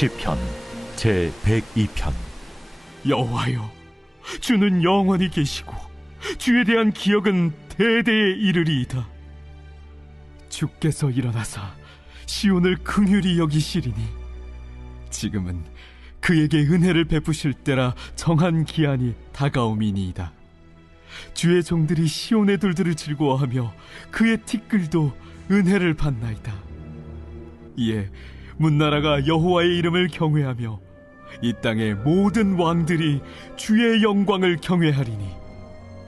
시편 제102편. 여호와여, 주는 영원히 계시고 주에 대한 기억은 대대에 이르리이다. 주께서 일어나사 시온을 긍휼히 여기시리니 지금은 그에게 은혜를 베푸실 때라 정한 기한이 다가옴이니이다. 주의 종들이 시온의 돌들을 즐거워하며 그의 티끌도 은혜를 받나이다. 이에 문나라가 여호와의 이름을 경외하며 이 땅의 모든 왕들이 주의 영광을 경외하리니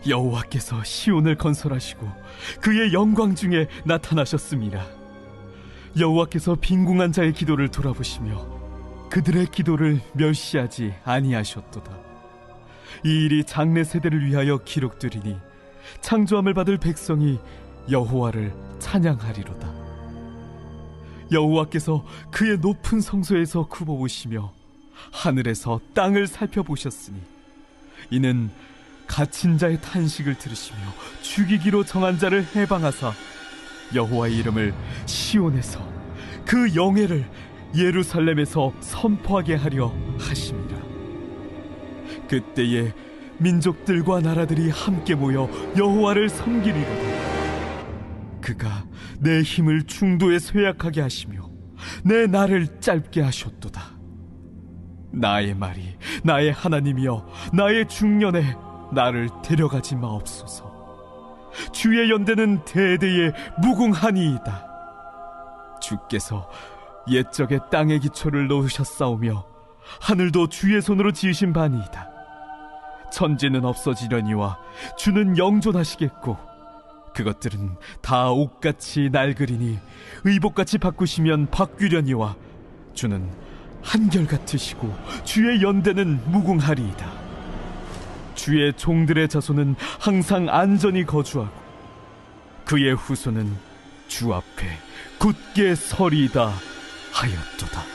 여호와께서 시온을 건설하시고 그의 영광 중에 나타나셨습니다. 여호와께서 빈궁한 자의 기도를 돌아보시며 그들의 기도를 멸시하지 아니하셨도다. 이 일이 장래 세대를 위하여 기록되리니 창조함을 받을 백성이 여호와를 찬양하리로다. 여호와께서 그의 높은 성소에서 굽어보시며 하늘에서 땅을 살펴보셨으니 이는 갇힌 자의 탄식을 들으시며 죽이기로 정한 자를 해방하사 여호와의 이름을 시온에서 그 영예를 예루살렘에서 선포하게 하려 하심이라. 그때에 민족들과 나라들이 함께 모여 여호와를 섬기리로다. 그가 내 힘을 중도에 쇠약하게 하시며 내 날을 짧게 하셨도다. 나의 말이 나의 하나님이여 나의 중년에 나를 데려가지 마옵소서. 주의 연대는 대대에 무궁하니이다. 주께서 옛적에 땅의 기초를 놓으셨사오며 하늘도 주의 손으로 지으신 바니이다. 천지는 없어지려니와 주는 영존하시겠고 그것들은 다 옷같이 낡으리니 의복같이 바꾸시면 바뀌려니와 주는 한결같으시고 주의 연대는 무궁하리이다. 주의 종들의 자손은 항상 안전히 거주하고 그의 후손은 주 앞에 굳게 서리이다 하였도다.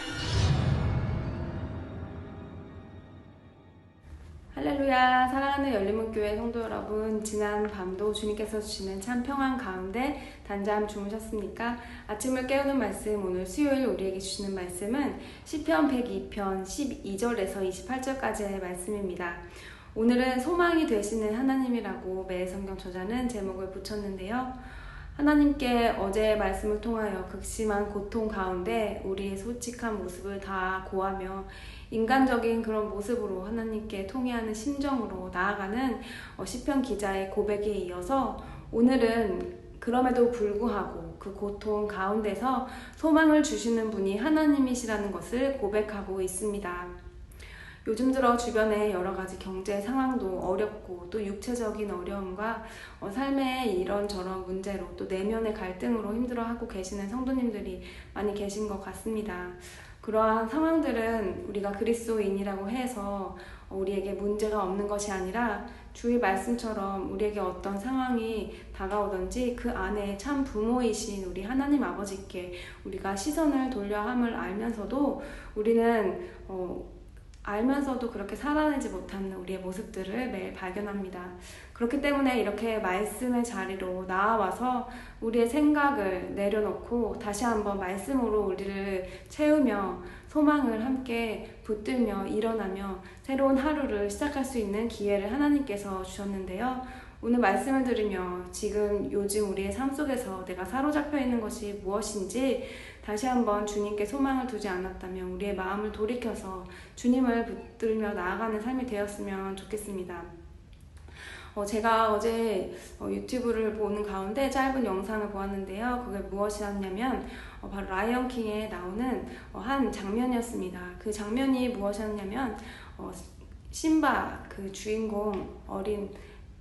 할렐루야. 사랑하는 열린문교회 성도 여러분, 지난 밤도 주님께서 주시는 참 평안 가운데 단잠 주무셨습니까? 아침을 깨우는 말씀, 오늘 수요일 우리에게 주시는 말씀은 시편 102편 12절에서 28절까지의 말씀입니다. 오늘은 소망이 되시는 하나님이라고 매 성경 저자는 제목을 붙였는데요. 하나님께 어제 말씀을 통하여 극심한 고통 가운데 우리의 솔직한 모습을 다 고하며 인간적인 그런 모습으로 하나님께 통회하는 심정으로 나아가는 시편 기자의 고백에 이어서 오늘은 그럼에도 불구하고 그 고통 가운데서 소망을 주시는 분이 하나님이시라는 것을 고백하고 있습니다. 요즘 들어 주변에 여러 가지 경제 상황도 어렵고 또 육체적인 어려움과 삶의 이런저런 문제로 또 내면의 갈등으로 힘들어하고 계시는 성도님들이 많이 계신 것 같습니다. 그러한 상황들은 우리가 그리스도인이라고 해서 우리에게 문제가 없는 것이 아니라 주의 말씀처럼 우리에게 어떤 상황이 다가오든지 그 안에 참 부모이신 우리 하나님 아버지께 우리가 시선을 돌려야 함을 알면서도 우리는 알면서도 그렇게 살아내지 못하는 우리의 모습들을 매일 발견합니다. 그렇기 때문에 이렇게 말씀의 자리로 나와서 우리의 생각을 내려놓고 다시 한번 말씀으로 우리를 채우며 소망을 함께 붙들며 일어나며 새로운 하루를 시작할 수 있는 기회를 하나님께서 주셨는데요. 오늘 말씀을 들으며 지금 요즘 우리의 삶 속에서 내가 사로잡혀 있는 것이 무엇인지 다시 한번 주님께 소망을 두지 않았다면 우리의 마음을 돌이켜서 주님을 붙들며 나아가는 삶이 되었으면 좋겠습니다. 제가 어제 유튜브를 보는 가운데 짧은 영상을 보았는데요. 그게 무엇이었냐면 바로 라이언 킹에 나오는 한 장면이었습니다. 그 장면이 무엇이었냐면 심바, 그 주인공 어린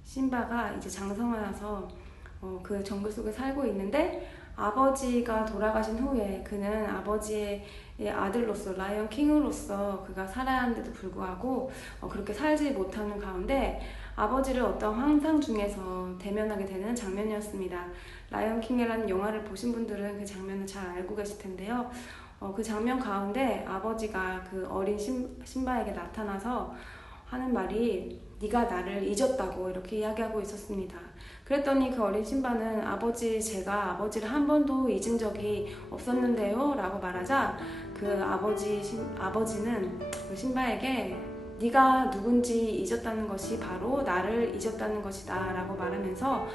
심바가 이제 장성하여서 그 정글 속에 살고 있는데 아버지가 돌아가신 후에 그는 아버지의 아들로서 라이언 킹으로서 그가 살아야 하는데도 불구하고 그렇게 살지 못하는 가운데 아버지를 어떤 환상 중에서 대면하게 되는 장면이었습니다. 라이언 킹이라는 영화를 보신 분들은 그 장면을 잘 알고 계실 텐데요. 그 장면 가운데 아버지가 그 어린 심바에게 나타나서 하는 말이 네가 나를 잊었다고 이렇게 이야기하고 있었습니다. 그랬더니 그 어린 심바는 제가 아버지를 한 번도 잊은 적이 없었는데요 라고 말하자 그 아버지는 그 신바에게 네가 누군지 잊었다는 것이 바로 나를 잊었다는 것이다 라고 말하면서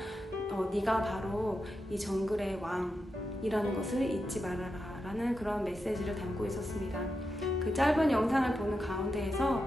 네가 바로 이 정글의 왕이라는 것을 잊지 말아라 라는 그런 메시지를 담고 있었습니다. 그 짧은 영상을 보는 가운데에서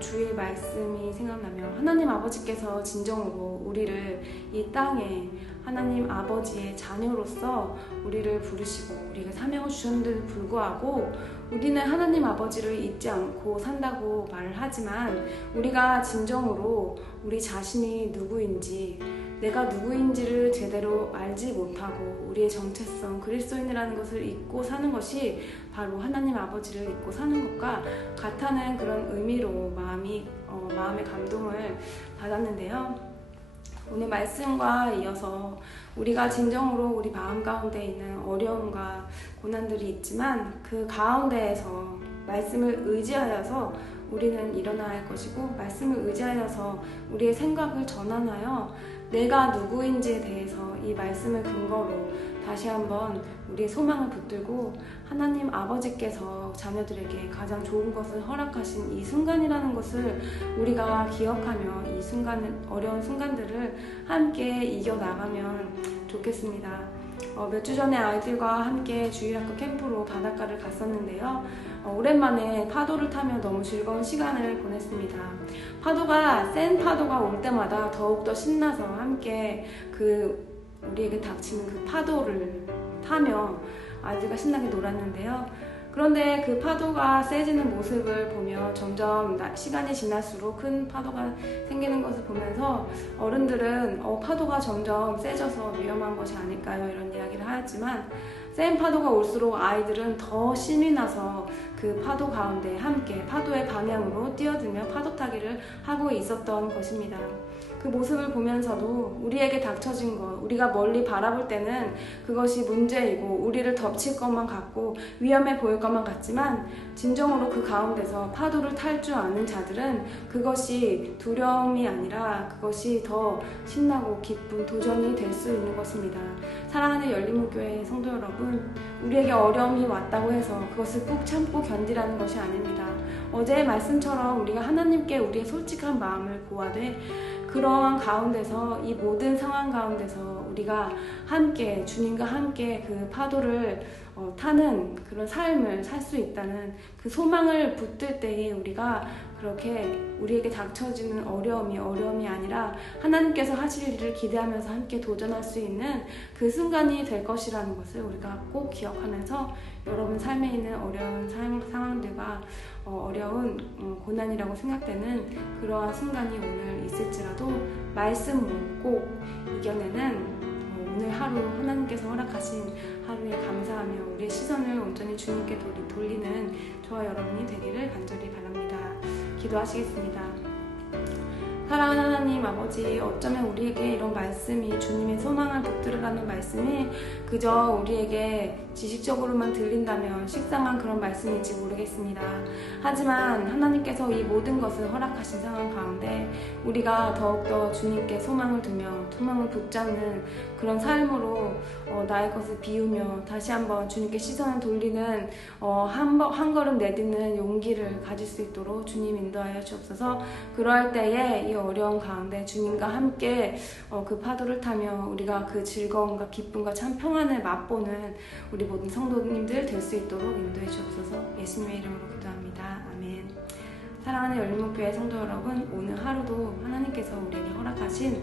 주의 말씀이 생각나며 하나님 아버지께서 진정으로 우리를 이 땅에 하나님 아버지의 자녀로서 우리를 부르시고 우리가 사명을 주셨는데도 불구하고 우리는 하나님 아버지를 잊지 않고 산다고 말을 하지만 우리가 진정으로 우리 자신이 누구인지 내가 누구인지를 제대로 알지 못하고 우리의 정체성 그리스도인이라는 것을 잊고 사는 것이 바로 하나님 아버지를 잊고 사는 것과 같다는 그런 의미로 마음의 감동을 받았는데요. 오늘 말씀과 이어서 우리가 진정으로 우리 마음 가운데 있는 어려움과 고난들이 있지만 그 가운데에서 말씀을 의지하여서 우리는 일어나야 할 것이고 말씀을 의지하여서 우리의 생각을 전환하여 내가 누구인지에 대해서 이 말씀을 근거로 다시 한번 우리의 소망을 붙들고 하나님 아버지께서 자녀들에게 가장 좋은 것을 허락하신 이 순간이라는 것을 우리가 기억하며 이 어려운 순간들을 함께 이겨나가면 좋겠습니다. 몇 주 전에 아이들과 함께 주일학교 캠프로 바닷가를 갔었는데요. 오랜만에 파도를 타며 너무 즐거운 시간을 보냈습니다. 센 파도가 올 때마다 더욱더 신나서 함께 우리에게 닥치는 그 파도를 타며 아이들과 신나게 놀았는데요. 그런데 그 파도가 세지는 모습을 보며 점점 시간이 지날수록 큰 파도가 생기는 것을 보면서 어른들은 파도가 점점 세져서 위험한 것이 아닐까요? 이런 이야기를 하였지만 센 파도가 올수록 아이들은 더 신이 나서 그 파도 가운데 함께 파도의 방향으로 뛰어들며 파도 타기를 하고 있었던 것입니다. 그 모습을 보면서도 우리에게 닥쳐진 것, 우리가 멀리 바라볼 때는 그것이 문제이고 우리를 덮칠 것만 같고 위험해 보일 것만 같지만 진정으로 그 가운데서 파도를 탈 줄 아는 자들은 그것이 두려움이 아니라 그것이 더 신나고 기쁜 도전이 될 수 있는 것입니다. 사랑하는 열린문교회 성도 여러분, 우리에게 어려움이 왔다고 해서 그것을 꾹 참고 견디라는 것이 아닙니다. 어제의 말씀처럼 우리가 하나님께 우리의 솔직한 마음을 보아되 그러한 가운데서 이 모든 상황 가운데서 우리가 함께 주님과 함께 그 파도를 타는 그런 삶을 살 수 있다는 그 소망을 붙들 때에 우리가 그렇게 우리에게 닥쳐지는 어려움이 아니라 하나님께서 하실 일을 기대하면서 함께 도전할 수 있는 그 순간이 될 것이라는 것을 우리가 꼭 기억하면서 여러분 삶에 있는 어려운 상황들과 어려운 고난이라고 생각되는 그러한 순간이 오늘 있을지라도 말씀으로 꼭 이겨내는 오늘 하루 하나님께서 허락하신 하루에 감사하며 우리의 시선을 온전히 주님께 돌리는 저와 여러분이 되기를 간절히 바랍니다. 기도하시겠습니다. 사랑하는 하나님 아버지, 어쩌면 우리에게 이런 말씀이 주님의 소망을 붙들으라는 말씀이 그저 우리에게 지식적으로만 들린다면 식상한 그런 말씀일지 모르겠습니다. 하지만 하나님께서 이 모든 것을 허락하신 상황 가운데 우리가 더욱더 주님께 소망을 두며 소망을 붙잡는 그런 삶으로 나의 것을 비우며 다시 한번 주님께 시선을 돌리는 한 걸음 내딛는 용기를 가질 수 있도록 주님 인도하여 주옵소서. 그럴 때에 이 어려운 가운데 주님과 함께 그 파도를 타며 우리가 그 즐거움과 기쁨과 참 평안을 맛보는 우리 모든 성도님들 될 수 있도록 인도해 주옵소서. 예수님의 이름으로 기도합니다. 아멘. 사랑하는 열린문교회 성도 여러분, 오늘 하루도 하나님께서 우리에게 허락하신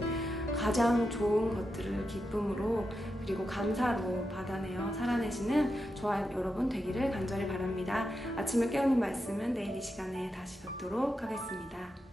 가장 좋은 것들을 기쁨으로 그리고 감사로 받아내어 살아내시는 저와 여러분 되기를 간절히 바랍니다. 아침을 깨우는 말씀은 내일 이 시간에 다시 뵙도록 하겠습니다.